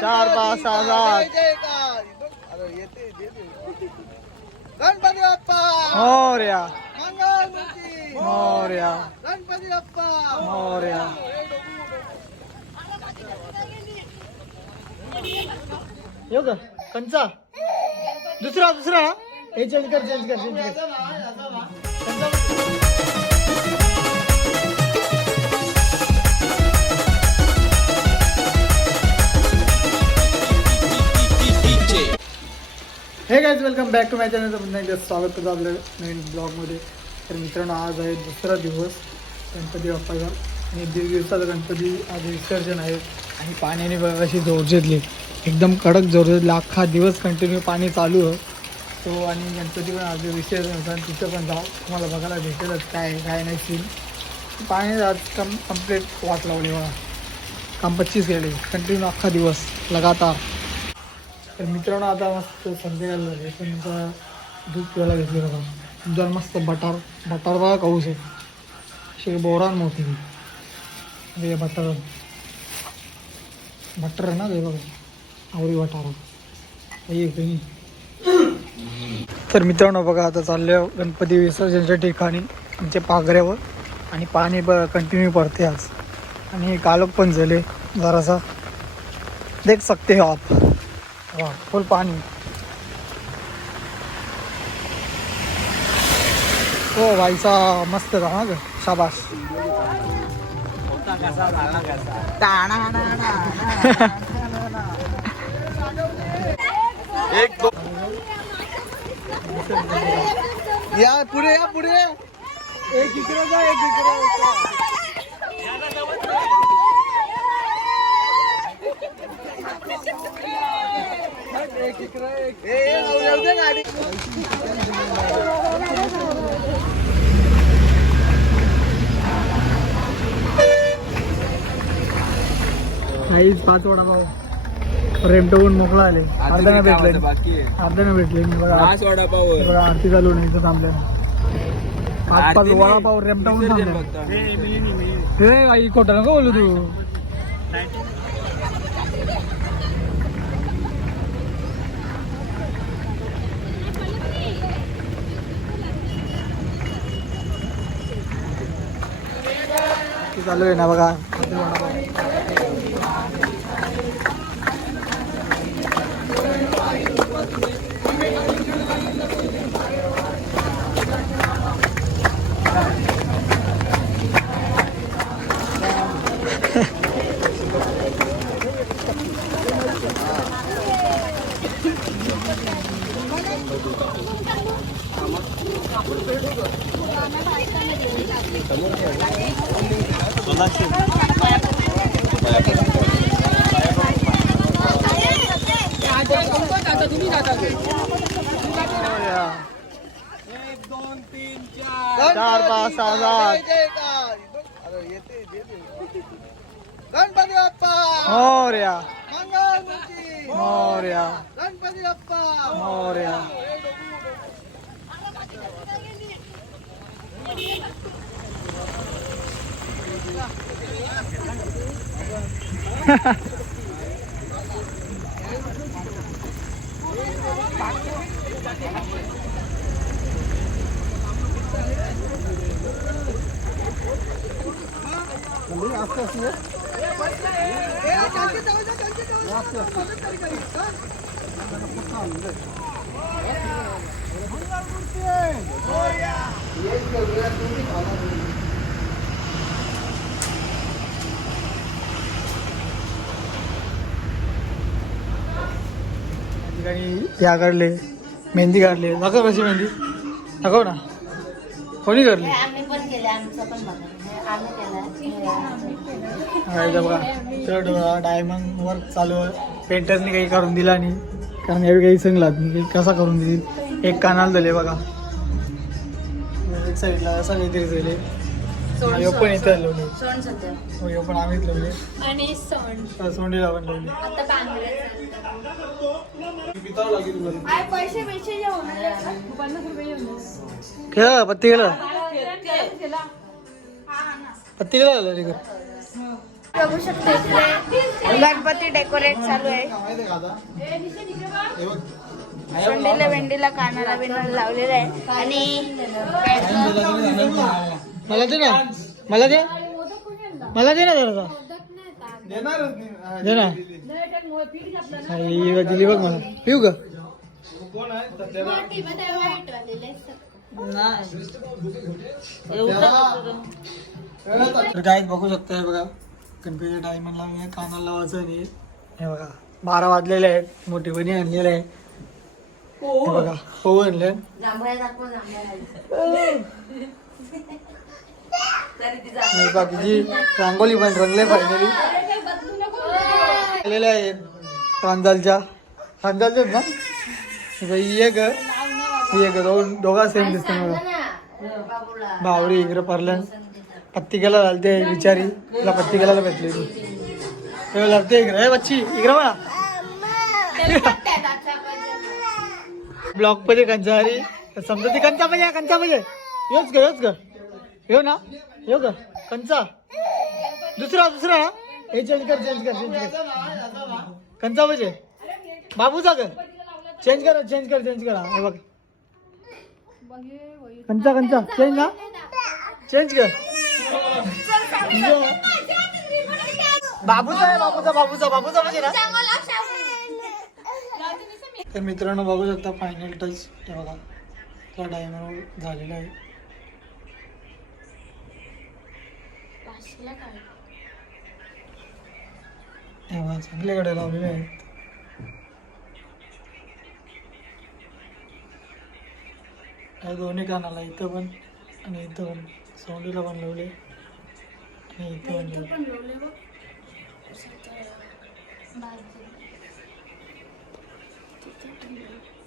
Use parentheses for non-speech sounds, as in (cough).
चार पाच सहा सात गणपती बाप्पा. मोर्या. मोर्या. गणपती बाप्पा. मोर्या. येऊ का कंचा. दुसरा दुसरा. हे चेंज कर चेंज कर चेंज कर. Guys welcome back to my channel पुन्हा एकदा स्वागत करतो आपल्या नवीन ब्लॉगमध्ये तर मित्रांनो आज आहे दुसरा दिवस. गणपती बाप्पाचा. आणि दीड दिवसाचा गणपती आज विसर्जन आहे. आणि पाण्याने अशी जोरजेतली एकदम कडक जोरजेतली अख्खा दिवस कंटिन्यू पाणी चालू आहे. तो आणि गणपती पण आज विसर्जन होतं. आणि तिथं पण जाऊ. तुम्हाला बघायला भेटेलच काय काय नाही सीन पाणी आज कम कंप्लीट वाट लावली मला काम पच्चीस गेले. कंटिन्यू अख्खा दिवस. लगातार. तर मित्रांनो आता मस्त संध्याकाळ झाली पण आता दूध प्यायला घेतलं बघा. तुमच्या मस्त बटार बटार बघा काऊस आहे. अशी बोरान मोठी हे बटर. बटर ना ते बघा. आवडी बटारा. हे एक तर मित्रांनो बघा आता चालले गणपती विसर्जनच्या ठिकाणी आमच्या पागऱ्यावर. आणि पाणी ब कंटिन्यू पडते आज. आणि कालक पण झाले जरासा. देख सकते हो आप. वा फुल पाणी. हो भाईचा मस्त राहा ग शाबाश एक दोन या पुढे या पुढे. एक इकडे जा एक इकडे काहीच पाच वडापाव रेमटवून मोकळा आले. अर्ध्याने भेटले. अर्ध्याने भेटले. मी बघा बघा आरती चालू नाही इथं थांबले पाच पाच नाही. वडापाव रेमटावून थांबले. हे आई खोटं नको बोलू तू. चालू आहे ना बघा. (laughs) चार चार पाच सहा सात अरे येते येते. गणपती बाप्पा मोर्या मंगळमूर्ती मोर्या गणपती बाप्पा मोर्या ए, त्यांची जवळ जा, त्यांची जवळ जा. मदत तरी करी. हा? ठिकाणी या काढले मेहंदी काढले. दाखव कशी मेहंदी. दाखव ना. कोणी काढली? आम्ही पण केलं आमचं पण बघा. आम्ही केलं इथं बघा. तर डायमंड वर्क चालू आहे. पेंटरने काही करून दिला नाही. कारण यावेळी काही सांगलात नाही. काही कसा करून देईल एक कानाला दिले बघा. एक साईडला असा काहीतरी दिले ह्यो पण इथं लावले. सध्या. हो, ह्यो पण आम्हीच लावले. आणि तर सोंडीला पण लावले. आता बांगड्याचं पैसे पैसे खेळ पत्ती गेलं पत्ती गेलं आलं तिकडे बघू शकतो इकडे गणपती डेकोरेट चालू आहे. शंडीला वेंडीला कानाला बिनाला लावलेलं आहे. आणि मला दे ना. मला दे. मला दे ना जरा. दे ना. दिली बघ मला. पिऊ का तर काय बघू शकताय बघा. गणपतीच्या टायमाला मी कानाला लावायचं नाही हे बघा. बारा वाजलेले आहेत. मोठी बनी आणलेले आहे हे बघा. हो आणले आणि बाकीची रांगोली पण रंगले फायनली आलेले आहे कांदालच्या कांदालच्याच ना? बाई एक ही एक दोन दोघा सेम दिसतो मला. बाबूला भावरी इकडे परलन. पत्तिकेला घालते बिचारी. तिला पत्तिकेला भेटली. तू लागते इकडे. हे बच्ची इकडे बघा. (laughs) ब्लॉक पाहिजे कंचारी. समजा ती कंचा पाहिजे कंचा पाहिजे योच ग योच ग. येऊ ना? येऊ ग कंचा. दुसरा दुसरा हे चेंज कर चेंज कर चेंज कर. कंचा पाहिजे बाबूचा ग चेंज कर चेंज कर चेंज करा. हे बघ. कंचा कंचा. चेंज ना? चेंज कर. बाबूचा आहे बाबूचा बाबूचा बाबूचा म्हणजे ना? तर मित्रांनो बघू शकता फायनल टच हे बघा त्या टायमावर झालेला आहे. तेव्हा सगळीकडे लावलेले आहेत. या दोन्ही कानाला इथं पण आणि इथं पण. सोंडीला पण लावले. आणि इथं पण लावले. Thank.